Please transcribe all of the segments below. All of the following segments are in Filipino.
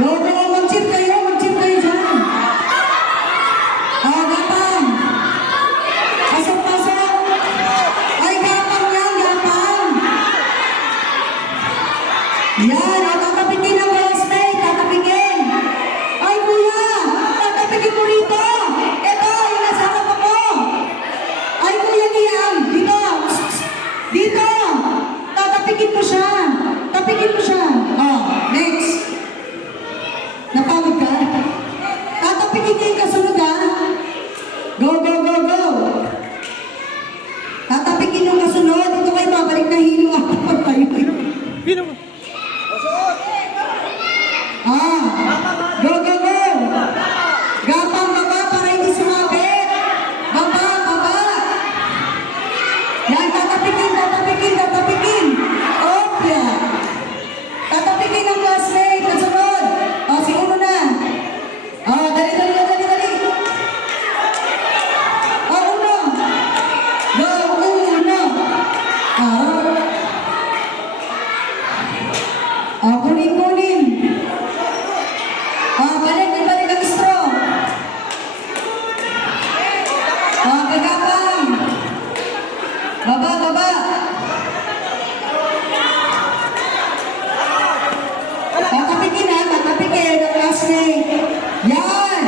Go, go, mag-cheer kayo dyan. Gapang. Pasok, pasok. Ay, gapang yan, gapang. Yan, tatapikin ang classmate, tatapikin. Ay, kuya, tatapikin mo rito. Ito, yung nasa harap ako. Ay, kuya Liam, dito. Dito. Tatapikin mo siya. Tapikin mo siya. Next. Napagod ka? Tatapikin niya yung kasunod, ha? Go, go, go, go. Tatapikin yung kasunod. Ito kayo babalik na hilo ako pag tayo. Pino mo. Go, go, go. Gapang baba para hindi sumabit. Baba, baba. Yan, tatapikin, tatapikin, tatapikin. Opya. Tatapikin ang classmate. Kasunod. Si Uno na. Dali, dali, dali, dali. Uno. Go, Uno. Kunin, kunin. Balik, balik ang straw. Gagapang. Baba, baba. Tatapikin ha, tatapikin ang classmate. Yan!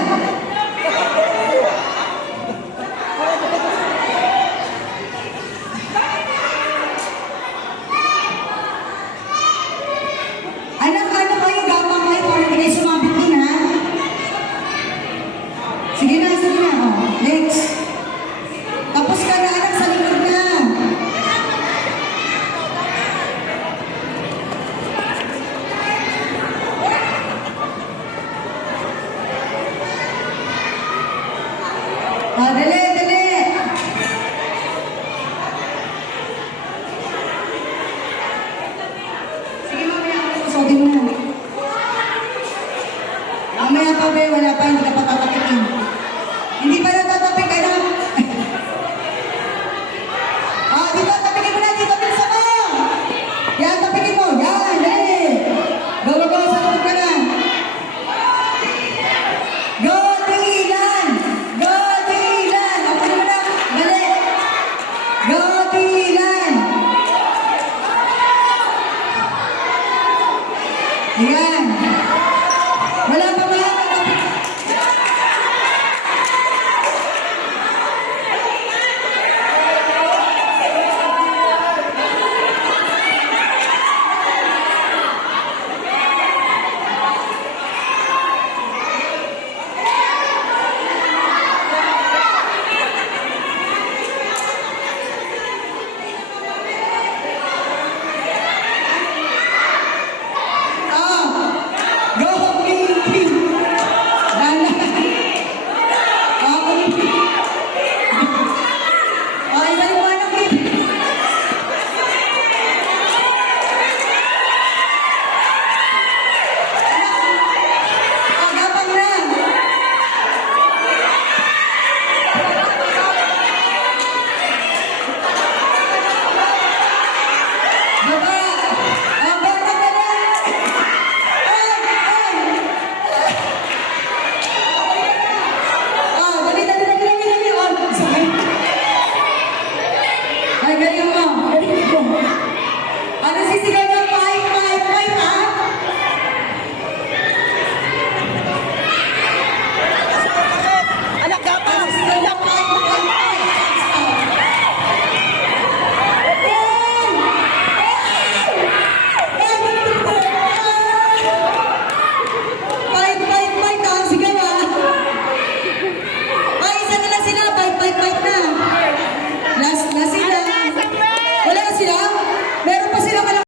Anak, ano kayo? Gapang kayo para hindi kayo sumabit din ha? Sige na, sige na. Next. Tapos ka na anak sa likod na. Dali, dali. Sige, mamaya ako susutin mo. Mamaya pa, be, wala pa, hindi ka pa tatapikin. Hindi pa natatapik, anak. Dito, tapikin mo na, dito, bilisan mo. Yan, tapikin mo. Yan, dali. Go, go, go, sa loob ka na. Go, Dylan! Go, Dylan! Ako naman na, dali. Go, Dylan! Ayan. Wala pa ba?